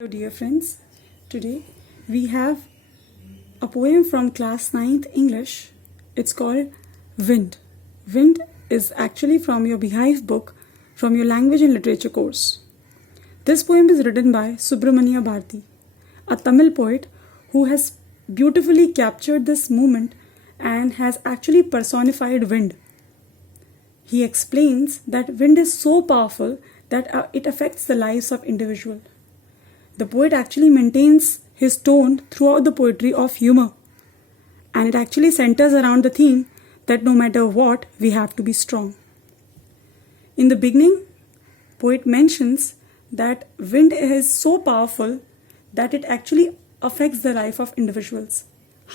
Hello dear friends, today we have a poem from class 9th English. It's called Wind. Wind is actually from your Beehive book from your language and literature course. This poem is written by Subramanian Bharati, a Tamil poet who has beautifully captured this moment and has actually personified wind. He explains that wind is so powerful that it affects the lives of individuals. The poet actually maintains his tone throughout the poetry of humor, and it actually centers around the theme that no matter what, we have to be strong. In the beginning, poet mentions that wind is so powerful that it actually affects the life of individuals.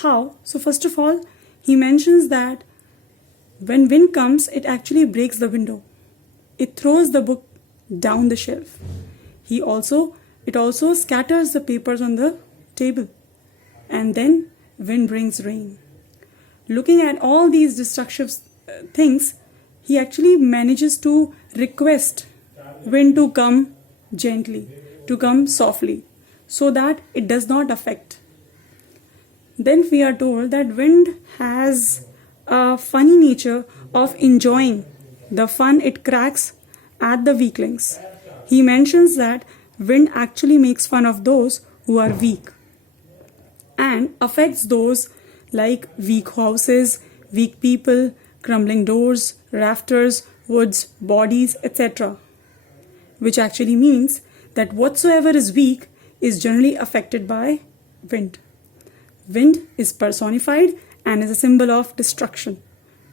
How? So first of all, he mentions that when wind comes, it actually breaks the window. It throws the book down the shelf. It also scatters the papers on the table. And then wind brings rain. Looking at all these destructive things, he actually manages to request wind to come gently, to come softly, so that it does not affect. Then we are told that wind has a funny nature of enjoying the fun it cracks at the weaklings. He mentions that wind actually makes fun of those who are weak and affects those like weak houses, weak people, crumbling doors, rafters, woods, bodies, etc. Which actually means that whatsoever is weak is generally affected by wind. Wind is personified and is a symbol of destruction.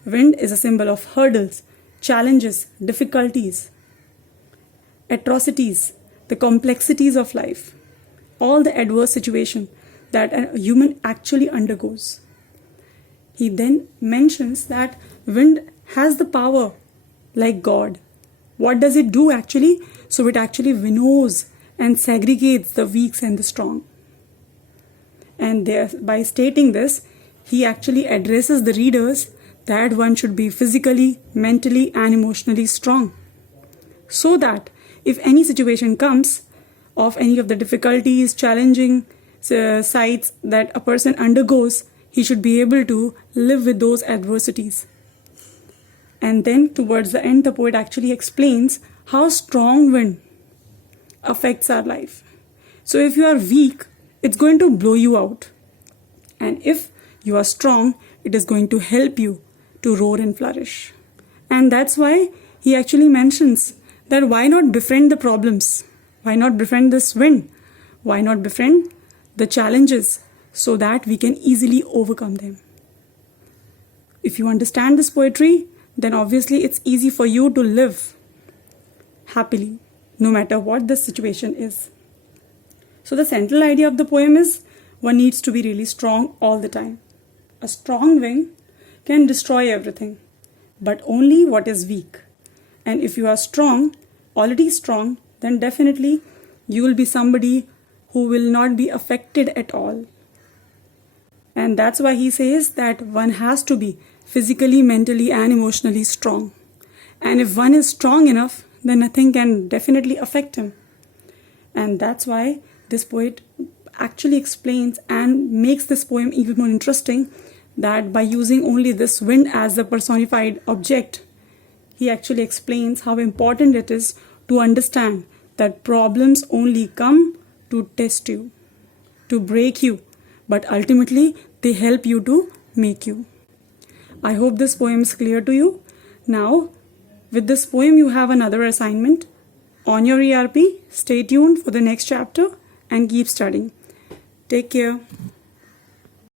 Wind is a symbol of hurdles, challenges, difficulties, atrocities, the complexities of life, all the adverse situation that a human actually undergoes. He then mentions that wind has the power like God. What does it do actually? So it actually winnows and segregates the weak and the strong. And by stating this, he actually addresses the readers that one should be physically, mentally and emotionally strong, so that if any situation comes of any of the difficulties, challenging sights that a person undergoes, he should be able to live with those adversities. And then towards the end, the poet actually explains how strong wind affects our life. So if you are weak, it's going to blow you out. And if you are strong, it is going to help you to roar and flourish. And that's why he actually mentions that why not befriend the problems? Why not befriend this wind? Why not befriend the challenges so that we can easily overcome them? If you understand this poetry, then obviously it's easy for you to live happily, no matter what the situation is. So the central idea of the poem is one needs to be really strong all the time. A strong wind can destroy everything, but only what is weak. And if you are strong, already strong, then definitely you will be somebody who will not be affected at all. And that's why he says that one has to be physically, mentally and emotionally strong. And if one is strong enough, then nothing can definitely affect him. And that's why this poet actually explains and makes this poem even more interesting, that by using only this wind as the personified object, he actually explains how important it is to understand that problems only come to test you, to break you, but ultimately they help you to make you. I hope this poem is clear to you. Now, with this poem, you have another assignment on your ERP. Stay tuned for the next chapter and keep studying. Take care.